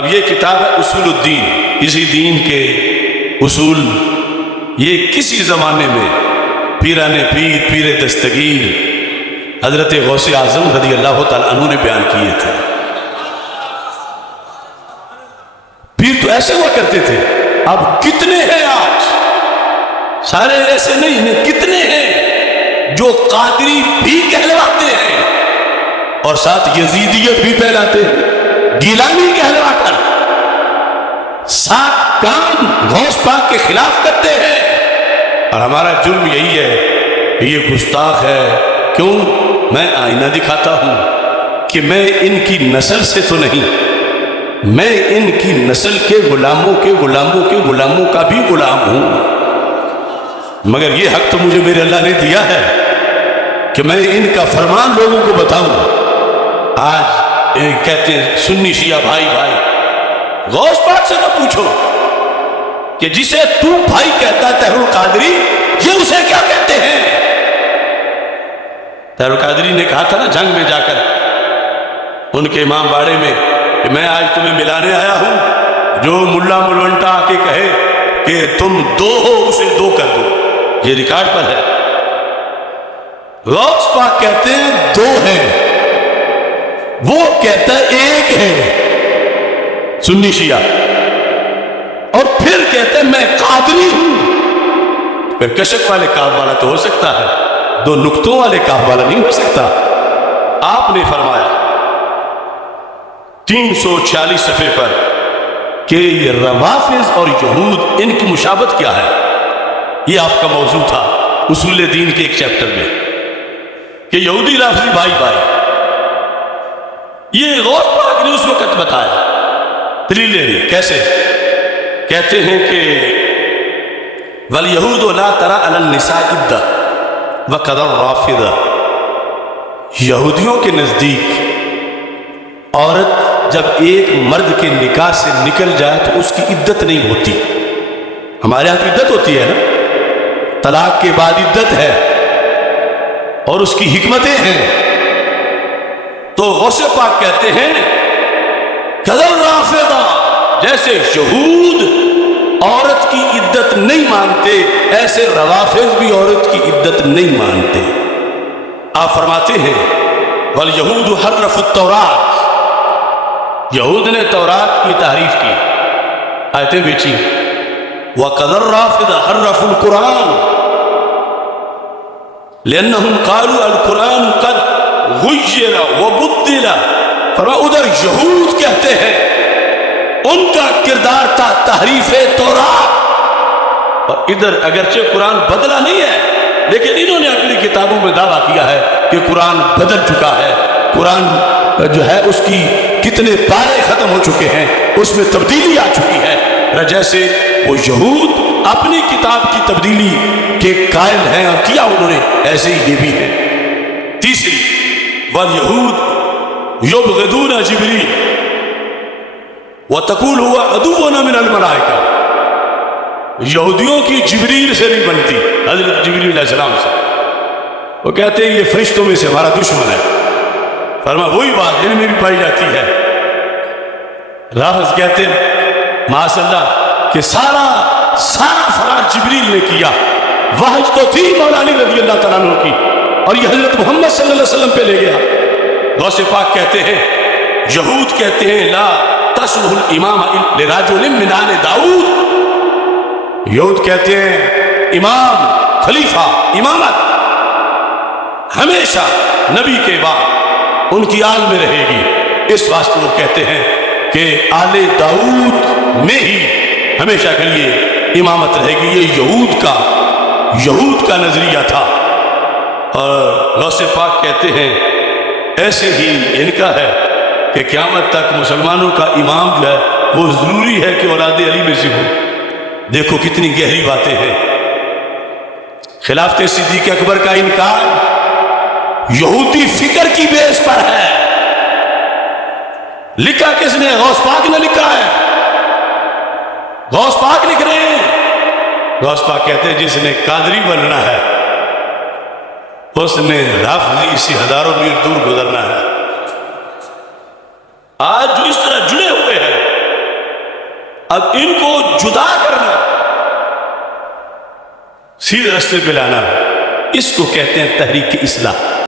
اب یہ کتاب ہے اصول الدین، اسی دین کے اصول، یہ کسی زمانے میں پیران پیر، پیر دستگیر حضرت غوث اعظم رضی اللہ تعالیٰ عنہ نے بیان کیے تھے۔ پیر تو ایسے ہوا کرتے تھے، اب کتنے ہیں آج؟ سارے ایسے نہیں ہیں، کتنے ہیں جو قادری بھی کہلواتے ہیں اور ساتھ یزیدیت بھی پھیلاتے ہیں، گیلانی کہلوا کر ساتھ کام غوث پاک کے خلاف کرتے ہیں۔ اور ہمارا جرم یہی ہے کہ یہ گستاخ ہے۔ کیوں؟ میں آئینہ دکھاتا ہوں کہ میں ان کی نسل سے تو نہیں، میں ان کی نسل کے غلاموں کے غلاموں کے غلاموں کا بھی غلام ہوں، مگر یہ حق تو مجھے میرے اللہ نے دیا ہے کہ میں ان کا فرمان لوگوں کو بتاؤں۔ آج کہتے ہیں سنی شیعہ بھائی بھائی، غوث پاک سے نہ پوچھو کہ جسے تو بھائی کہتا ہے طاہر القادری، یہ اسے کیا کہتے ہیں؟ طاہر القادری نے کہا تھا نا جنگ میں جا کر ان کے امام باڑے میں کہ میں آج تمہیں ملانے آیا ہوں، جو ملا ملونٹا آ کے کہے کہ تم دو ہو اسے دو کر دو۔ یہ ریکارڈ پر ہے۔ غوث پاک کہتے ہیں دو ہیں، وہ کہتا ہے ایک ہے سنی شیعہ، اور پھر کہتے ہیں میں قادری ہوں۔ پھر کشک والے کعب والا تو ہو سکتا ہے، دو نقطوں والے کعب والا نہیں ہو سکتا۔ آپ نے فرمایا 346 صفحے پر کہ یہ روافض اور یہود ان کی مشابہت کیا ہے، یہ آپ کا موضوع تھا اصول دین کے ایک چیپٹر میں، کہ یہودی رافضی بھائی بھائی، یہ غوث پاک نے اس وقت بتایا۔ دلیل نہیں کیسے؟ کہتے ہیں کہ وَالْيَهُودُ لَا تَرَى عَلَى النِّسَاءِ عِدَّةً وَقَدَ الرَّافِضَةِ، یہودیوں کے نزدیک عورت جب ایک مرد کے نکاح سے نکل جائے تو اس کی عدت نہیں ہوتی۔ ہمارے یہاں تو عدت ہوتی ہے نا، طلاق کے بعد عدت ہے اور اس کی حکمتیں ہیں۔ تو غوث پاک کہتے ہیں قدر رافضہ، جیسے یہود عورت کی عدت نہیں مانتے، ایسے روافض بھی عورت کی عدت نہیں مانتے۔ آپ فرماتے ہیں وَالْيَهُودُ حَرَّفُوا التَّوْرَاةَ، یہود نے تورات کی تحریف کی، آیتیں بیچی۔ وَقَدَ الرَّافِضَ حَرَّفُوا الْقُرْآنَ لِأَنَّهُمْ قَالُوا الْقُرْآنُ قَدْ غُيِّرَ وَبُدِّلَ۔ فرمایا ادھر یہود کہتے ہیں ان کا کردار تھا تحریف تورات، اور ادھر اگرچہ قرآن بدلا نہیں ہے لیکن انہوں نے اپنی کتابوں میں دعویٰ کیا ہے کہ قرآن بدل چکا ہے، قرآن جو ہے اس کی کتنے پارے ختم ہو چکے ہیں، اس میں تبدیلی آ چکی ہے۔ جیسے وہ یہود اپنی کتاب کی تبدیلی کے قائل ہیں اور کیا انہوں نے، ایسے ہی یہ بھی ہے۔ تیسری وَالْيَهُودُ يُبْغِضُونَ جِبْرِيلَ وَتَقُولُ هُوَ عَدُوٌّ مِنَ الْمَلَائِكَةِ، یہودیوں کی جبریل سے نہیں بنتی، حضرت جبریل علیہ السلام سے۔ وہ کہتے ہیں یہ فرشتوں میں سے ہمارا دشمن ہے۔ فرمایا وہی بات ان میں بھی پائی جاتی ہے۔ رافض کہتے ہیں معاذ اللہ کہ سارا فرار جبریل نے کیا، وحی تو تھی مولا علی رضی اللہ تعالیٰ عنہ کی، اور یہ حضرت محمد صلی اللہ علیہ وسلم پہ لے گیا۔ غوث پاک کہتے ہیں، یہود کہتے ہیں لا تصلح الامام لرجل من آل داؤد، یہود کہتے ہیں امام، خلیفہ، امامت ہمیشہ نبی کے بعد ان کی آل میں رہے گی۔ اس واسطے وہ کہتے ہیں کہ آل داؤد میں ہی ہمیشہ کے لیے امامت رہے گی۔ یہ یہود کا نظریہ تھا۔ اور غوث پاک کہتے ہیں ایسے ہی ان کا ہے کہ قیامت تک مسلمانوں کا امام جو ہے وہ ضروری ہے کہ اولاد علی میں سے ہو۔ دیکھو کتنی گہری باتیں ہیں۔ خلافت صدیق اکبر کا انکار یہودی فکر کی بیس پر ہے۔ لکھا کس نے؟ غوث پاک نے لکھا ہے، غوث پاک لکھ رہے ہیں۔ غوث پاک کہتے ہیں جس نے قادری بننا ہے اس نے رافضی سے ہزاروں میل دور گزرنا ہے۔ آج جو اس طرح جڑے ہوئے ہیں اب ان کو جدا کرنا، سیدھے راستے پہ لانا، اس کو کہتے ہیں تحریک اصلاح۔